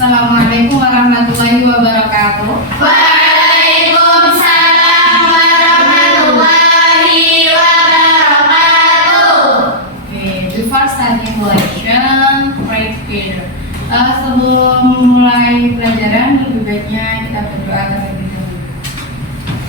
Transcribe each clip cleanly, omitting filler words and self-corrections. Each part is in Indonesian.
Assalamualaikum warahmatullahi wabarakatuh. Waalaikumsalam warahmatullahi wabarakatuh. Before starting lesson, pray together. Sebelum mulai pelajaran, lebih baiknya kita berdoa terlebih dahulu.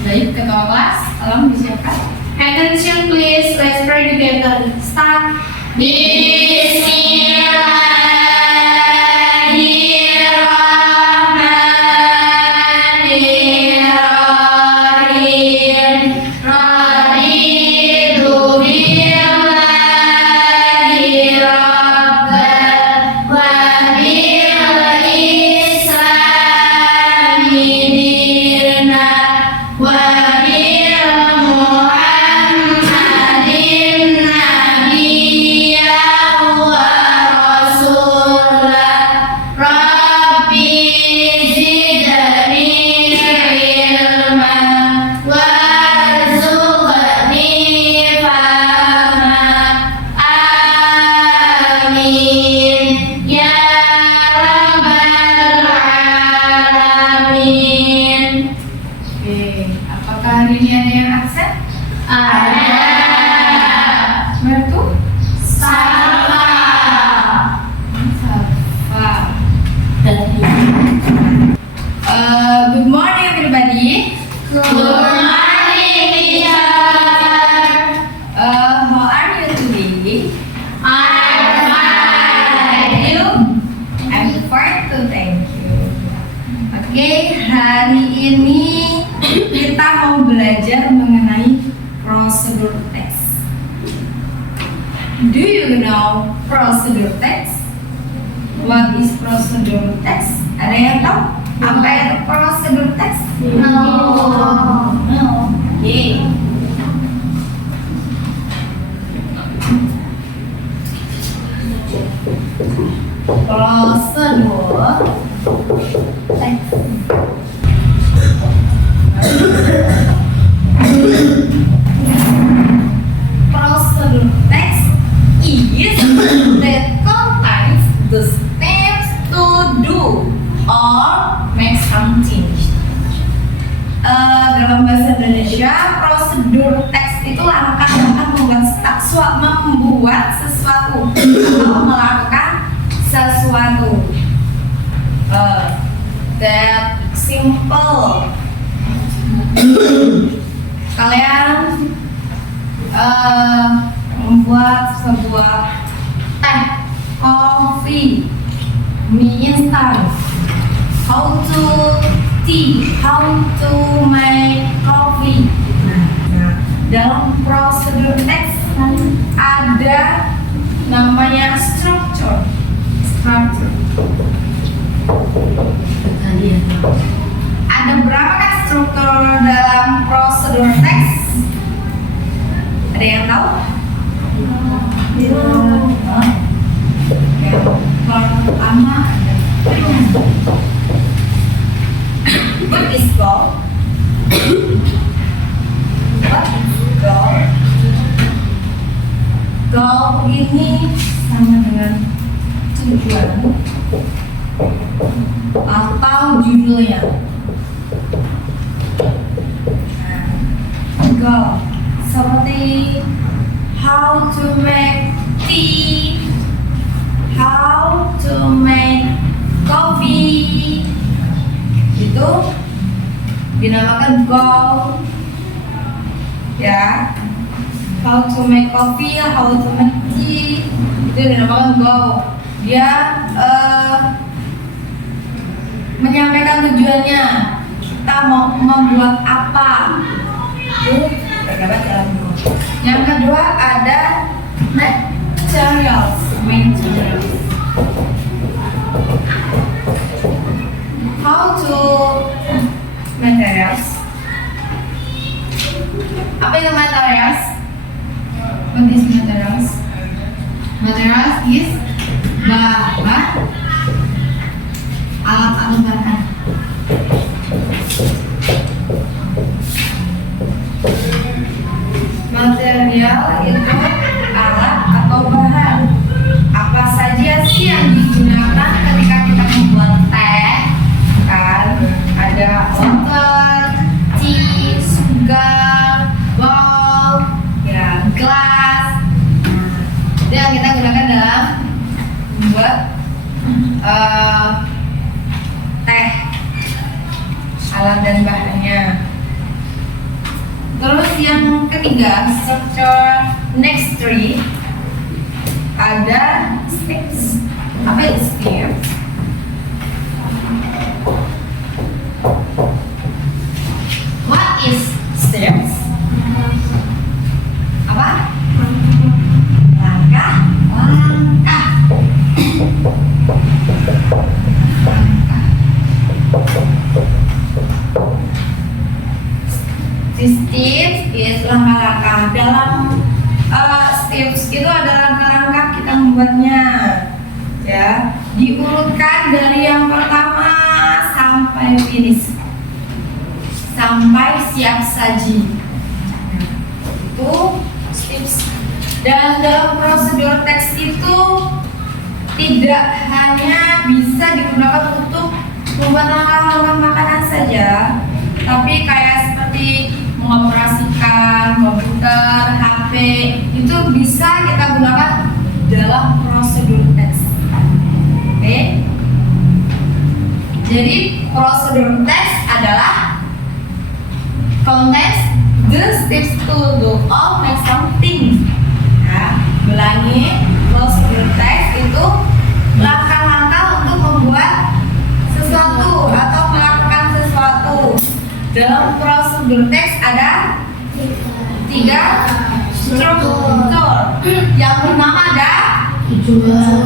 Baik, ketua kelas, tolong disiapkan. Attention please, let's pray together. Start. Bismillahirrahmanirrahim. Raditu billahi rabban wa bil islami dinan wa bil Muhammadin nabiyyan wa rasulan. Rabbi zidni ilman warzuqni fahman. Amin ya rabbal alamin. Apakah hari ini ada yang absen? Ada. Bertu? Safa. Safa. Good morning everybody. Good morning, teacher. How are you today? I'm fine. You? I'm fine too, thank you. Oke, hari ini kita mau belajar mengenai prosedur teks. Do you know prosedur teks? What is prosedur teks? Ada yang tahu apa itu prosedur teks? No. Oke. Prosedur teks. Prosedur teks is that contains the steps to do or make something. Dalam bahasa Indonesia, prosedur teks itu langkah-langkah membuat sesuatu atau melakukan sesuatu. That simple. Kalian membuat sebuah teh, kopi, mie instan. How to tea, how to make coffee. Nah, dalam prosedur teks ada namanya structure. Ada berapa kan struktur dalam prosedur teks? Ada yang tahu? Yang pertama ada what is goal? What is goal? Goal ini sama dengan tujuan atau judulnya. Goal seperti how to make tea, how to make coffee, itu dinamakan goal, ya. How to make coffee, how to make tea, itu dinamakan goal. Dia menyampaikan tujuannya, kita mau membuat apa, itu terdapat dalam goal. Yang kedua ada materials. How to materials? Apa itu materials? What is materials? Materials is bahan, alat-alat bahan. Material itu alat atau bahan. Apa saja sih yang digunakan ketika kita membuat teh? teh, alat dan bahannya. Terus yang ketiga, structure next tree, ada steps. Apa itu steps? What is steps? Apa? Langkah. Steps is langkah-langkah. Dalam steps itu ada langkah-langkah kita membuatnya, ya. Diurutkan dari yang pertama sampai finish, sampai siap saji. Itu steps. Dan dalam prosedur teks itu tidak hanya bisa digunakan untuk membuat langkah-langkah makanan saja, tapi kayak seperti mengoperasikan komputer, HP, itu bisa kita gunakan dalam prosedur teks. Oke? Jadi prosedur teks adalah contains the steps to do or make something. Nah, ulangi, prosedur teks itu langkah-langkah untuk membuat sesuatu atau melakukan sesuatu. Dalam prosedur teks ada 3 struktur. Yang pertama ada tujuan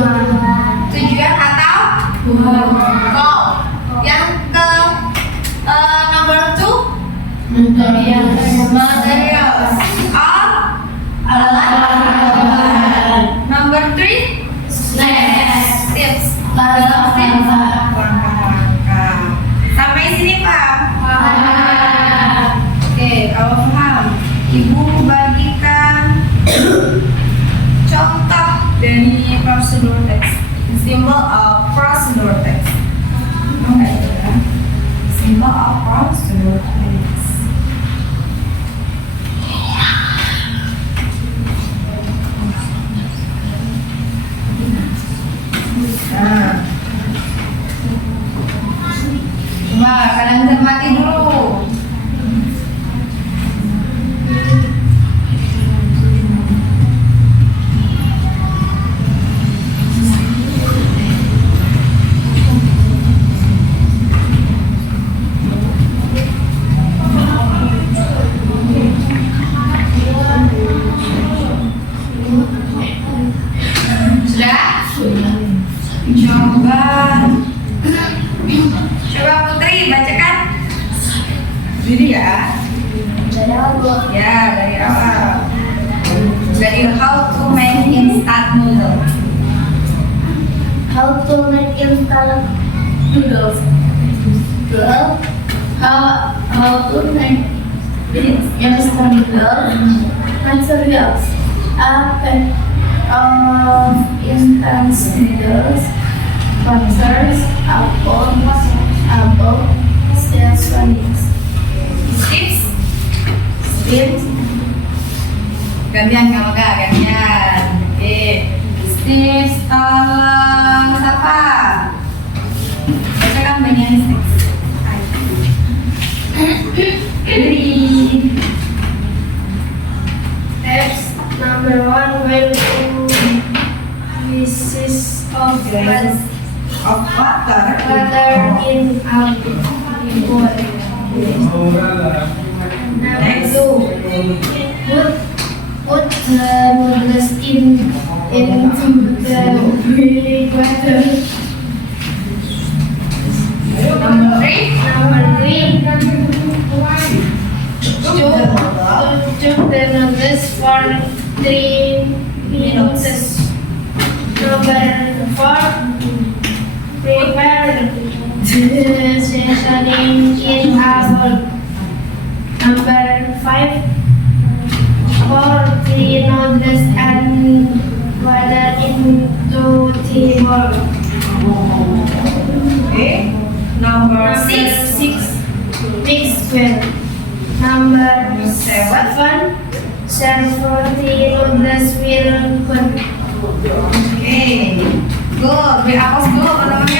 atau goal. Yang ke number 2 materials or alat. Number 3 steps. Dalam steps langkah-langkah. Sampai sini Pak. Oke, kalau paham, Ibu bagikan contoh dari prosedur teks. Symbol of prosedur teks. Oke, ya. Symbol of prosedur teks. Nah, coba kalian cermati dulu. Coba Putri bacakan diri ya. Ya, dari awal. Dari how to make instant noodle. How to make instant noodles. How to make instant noodles. Materials. A pack of instant noodles. Butter, apple, sesame. Steps. Gantian kalau enggak, gantian. Oke. Steps tolong siapa? Bacakan bagian steps. Steps number 1, when pieces of water in a bowl. Next. Put the noodles into the boiling water. Number 3. Cook the noodles for 3 minutes. Number 4. Prepare the seasoning in a bowl. Number 5. Pour 3 noodles and water into the bowl. Okay. Number 6. Mix well. Number 7. Serve the noodles will cook. Okay. Good. Biar aku dulu teman-teman.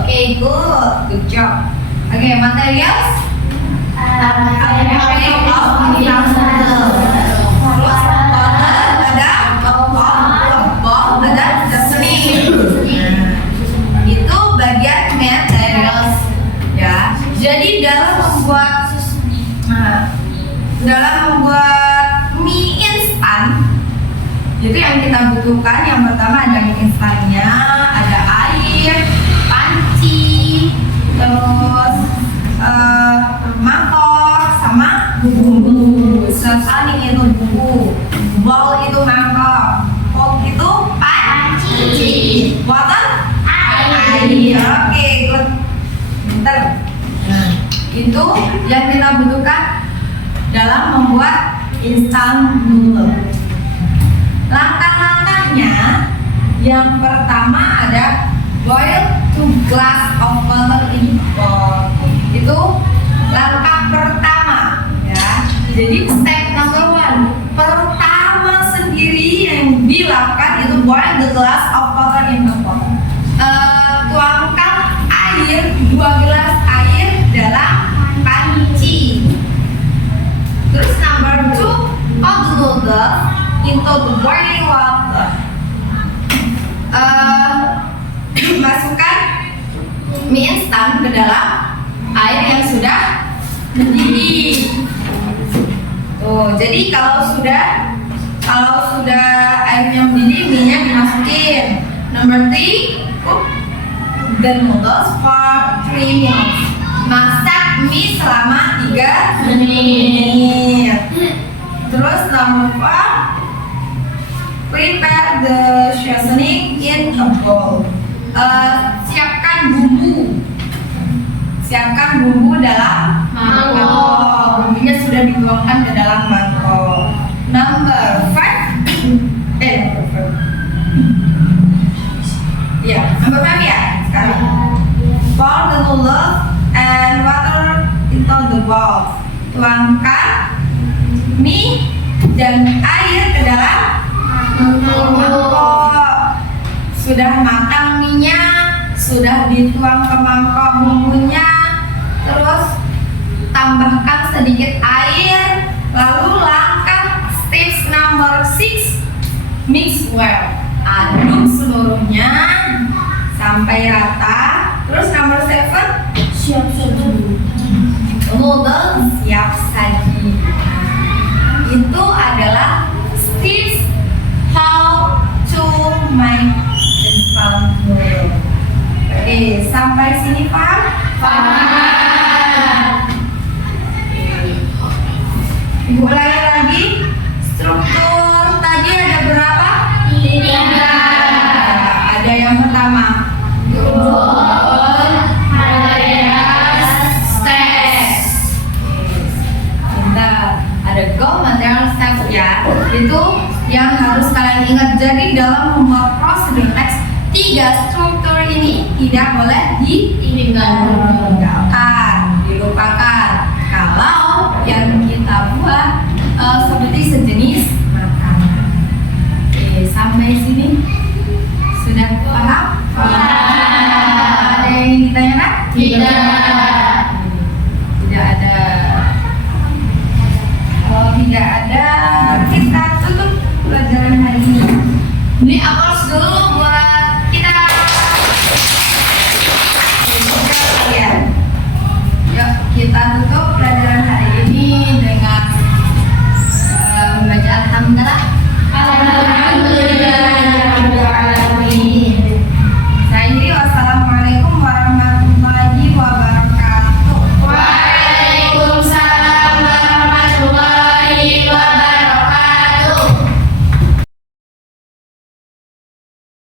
Oke, good job. Oke, materials. Itu bagian materials ya. Jadi dalam membuat mie instan itu yang kita butuhkan, yang pertama ada mie instannya, ada air, panci, terus mangkok sama bumbu. Sesaling itu bumbu, bowl itu mangkok, pot itu panci, water air. Oke, good. Bentar. Nah, itu yang kita butuhkan dalam membuat instan noodle. Langkah-langkahnya, yang pertama ada boil 2 glass of water in pot. Itu langkah pertama ya. Jadi step number 1 pertama sendiri yang dilakukan itu boil the glass of water in the pot. Tuangkan air 2 gelas air dalam panci. Terus number 2 put the noodles into the boiling water. Masukkan mie instan ke dalam air yang sudah mendidih. Jadi kalau sudah airnya mendidih, mie-nya dimasukin. Number 3, cook the noodles for 3 minutes. Masak mie selama 3 menit. Terus number 4, prepare the seasoning in a bowl. Siapkan bumbu dalam mangkok. Bumbunya sudah dituangkan ke dalam mangkok. Number 5 ya sekarang. Pour the noodles and water into the bowl. Tuangkan mie dan air ke dalam mangkok. Sudah matang minyak, sudah dituang ke mangkok bumbunya, terus tambahkan sedikit air. Lalu langkah steps number 6, mix well. Aduk seluruhnya sampai rata. Terus number 7, Siap saji. noodle siap saji. Itu adalah tips how to make instant noodle. Oke, sampai sini paham? Paham. Ibu ulangi lagi. Struktur tadi ada berapa? 3. Ada yang pertama. Ada go material steps ya. Itu yang harus kalian ingat. Jadi dalam membuat prosedur teks, 3 struktur ini tidak boleh dilupakan kalau yang kita buat seperti sejenis makanan. Oke, sampai sini sudah paham? Ada yang ingin ditanyakan? Tidak ada. Kalau tidak ada, kita tutup pelajaran hari ini. Ini apa dulu?